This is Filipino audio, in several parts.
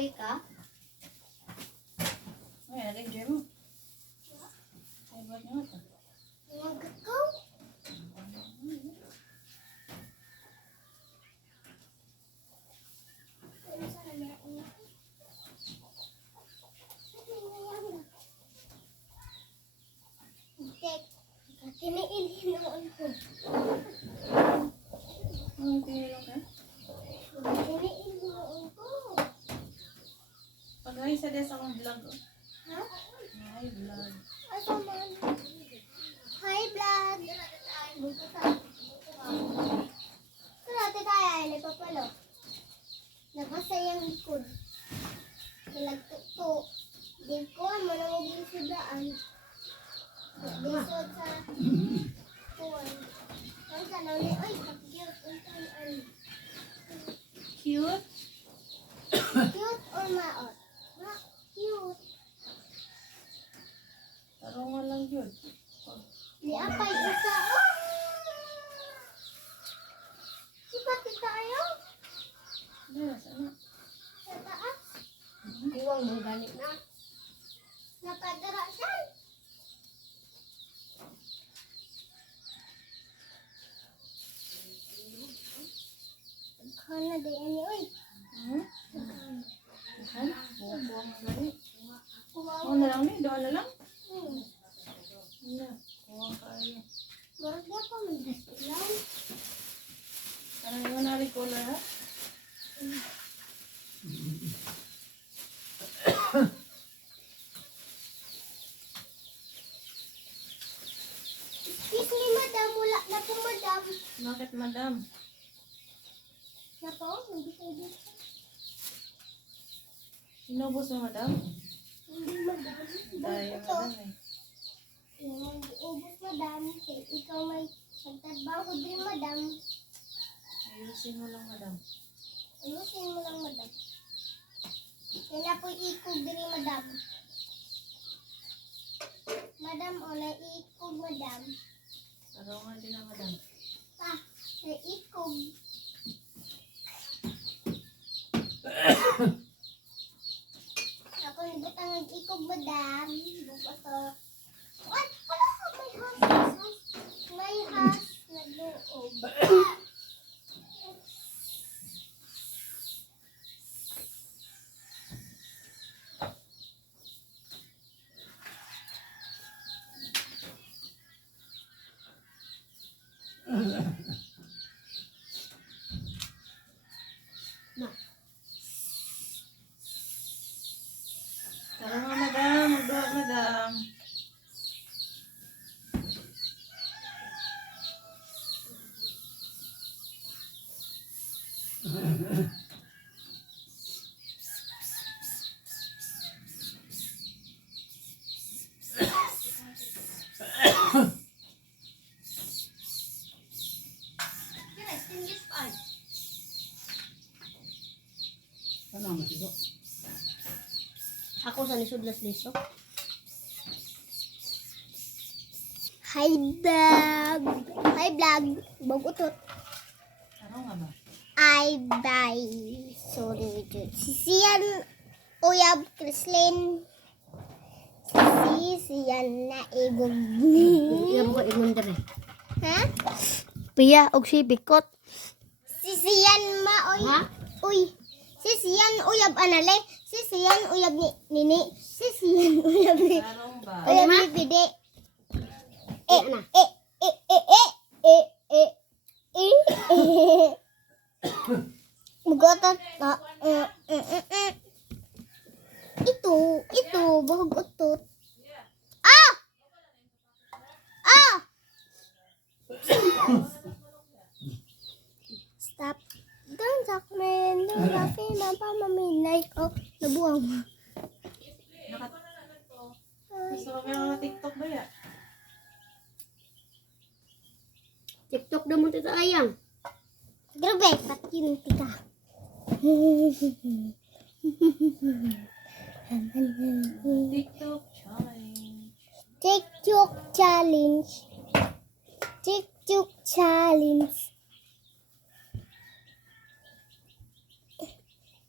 Apoy ka? Ay, nag-enjoy mo. Ay, ba't nga ito? Nagkakaw. Tiniilhin ko. Tinilong ka? Tiniilhin ko. Pag-ay sa des akong vlog. Ha? Ay, vlog. Ako man. Hi, vlog. Karate tayo ay napapalo. Napasayang ikod. Nalagtuto. Di ko mo nang ugisudaan. Disod sa kuwan. Ang sanaw ni, ay, cute. Cute? Cute or maot? Cute. Tarungan lang yun. Di apay isa. Oh! Sipati tayo. Yes, ano? Sa taas. Iwang mong ganit na. Napadara siya. Kana di ani oy. Hmm? Saan? Buwang ang gani. Oo na lang ni, doon na lang. Ano? Buwang kayo. Murag na pa man dastilan. Parang yung nalig ko na ha? Excuse me, madam. Wala na po, madam. Bakit, madam? Na po? Hindi pwede. Inubos mo, madam? Hindi, madam. Dahil, Ito. madam eh. Yung ubos, madam. Ikaw may nagtrabaho din, madam. Ayusin mo lang, madam. Ayusin mo lang, madam. Yan na po ikog din, madam. Madam, o naiikog, madam. Tarungan din na, madam. Pa, naiikog. Ako nibot ang nag-ikog, madam. Bukas to. What? Wala ka, may has. May has na loob. Tarungan, madam. Magduha, madam. Ano mas ito? Ako sa lisod-las liso. Hi, vlog. Hi, vlog. Bagutot. Tarungan ba? Ay, bye. Sorry, Jude. Sisiyan, Uyab, Krislin. Sisiyan na ibog. Iyan ko ingon dere. Ha? Piya og si bikot. Sisiyan ma, oy. Ha? Uy. Sisiyan, Uyab, anale. Sisiyan, Uyab, nini. Sisiyan, Uyab, ni. Tarong ba? Uyab, ni, bide. Ana. Mugotot. Ito, bahog utot. Ah! Ah! Stop. Don't talk, man. Don't laugh in my pamaminay. Oh, nabuang mo. Gusto ko kaya TikTok ba ya? TikTok na mo tito ayang. Grabe, patinti ka. TikTok challenge. TikTok challenge. TikTok challenge.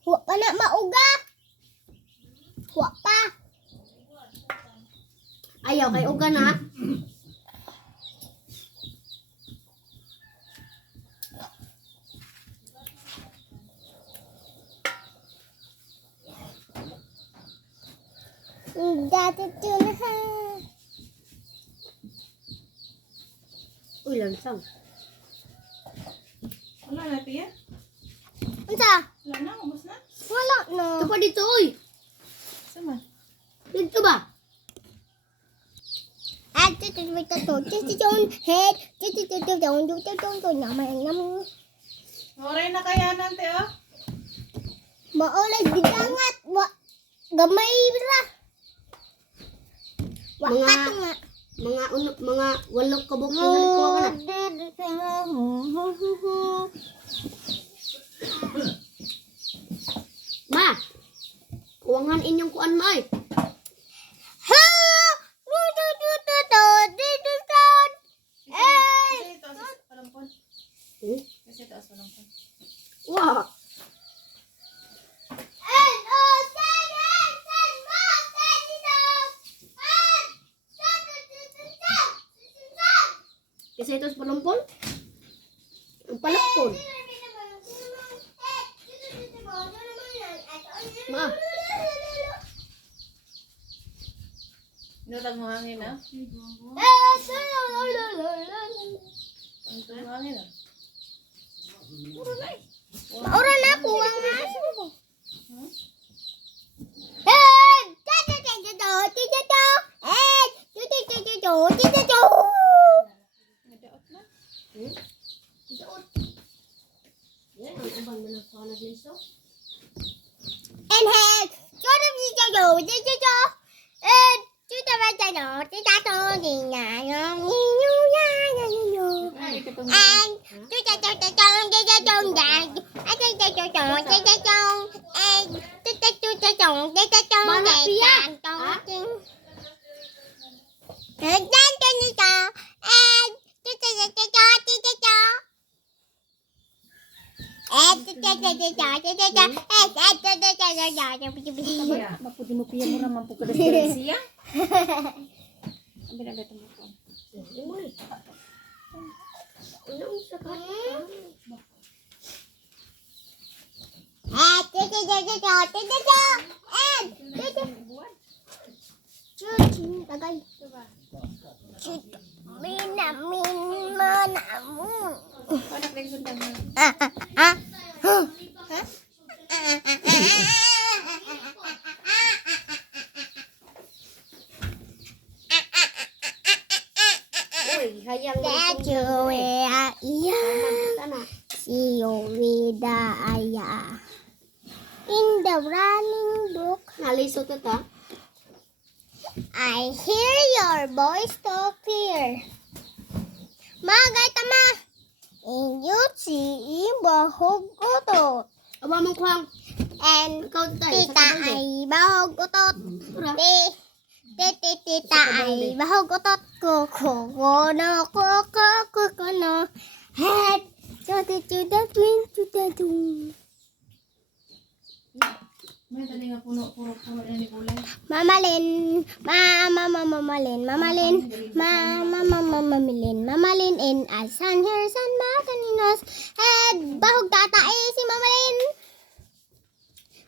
Wa pa na mauga. Ayaw kay ugan ha. Dati yun ha. Uy, lansang. Wala na, Pia? Unsa? Wala na, ubos na. Wala no. Ito pa dito, uy. Sama. Dito ba? At ito head. Oray na kaya nante, oh. Maulay bidangat. Gamay ra. Wa Mga- kato nga. Mga 8 kabuk na nalikuha ka na. Ma, kuwangan inyong kuan ma ay. Ha! Kasi ito, as palampon. Kasi ito, as palampon. Wah, kasi ito sa palumpon. Ang palakpon. Ma, Inutag mo hangin, ah. Ang ito mo hangin, ah. Maura na ako ang aso ko. Nadaot na. yan ang ubang managkuha na din so. And head, Ay, ito pang Pia. Maputi mo, Pia, mo naman po kada siya. Ang binabeto mo po. Uy. Ano sa ka? Panak lang sundang mo. Uy, hayang na. In the running book, Naliso to ta. I hear your voice so clear. Magay tama. And you see bahog utot. Aba mong kuhang. And Ikaw tayo sa tita kabal ay bahog utot. Ura. Tita ay bahog utot. Kukuno. Head. May tali nga puno na ni kulay. Mamalin, mamalin, and as sun here, sun makaninos, head, bahog tata, si mamalin.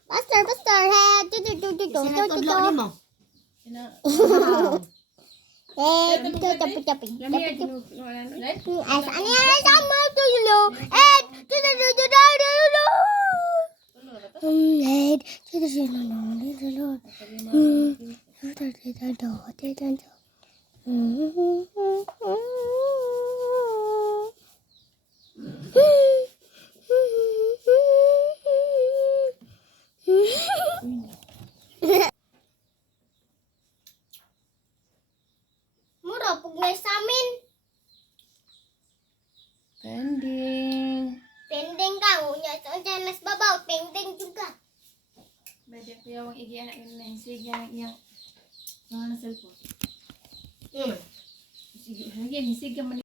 Buster, head, Kasi nagtudlo ni mo. Ina. head, tapi, Lamia ano? Right? as an here, sun makaninos, head, head, mura pugnay sa amin. Pending. Pending ka, unya sa mas babaw, pending juga. Medyo kaya wang igiyan na yun na hisig yan iyang mga na cellphone. Sige, hisig ka man